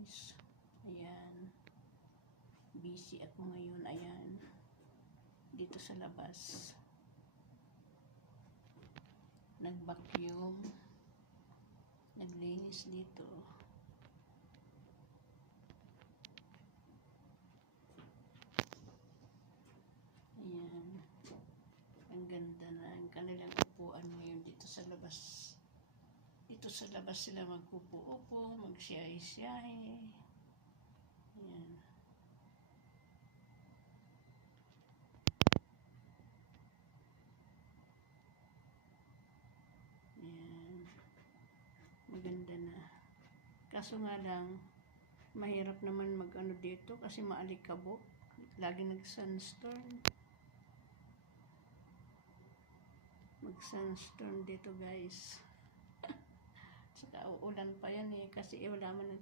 guys. Ayan. Busy ako ngayon. Ayan. Dito sa labas. Nag-vacuum. Naglinis dito. Ayan. Ang ganda na ang kanilang upuan ngayon dito sa labas. Dito sa labas sila magpupo-upo, magsiyahe-siyahe. Ayan. Ayan. Maganda na. Kaso nga lang, mahirap naman mag-ano dito kasi maalikabok. Lagi nag-sunstorm. Mag-sunstorm dito guys. Saka uulan pa yan kasi wala man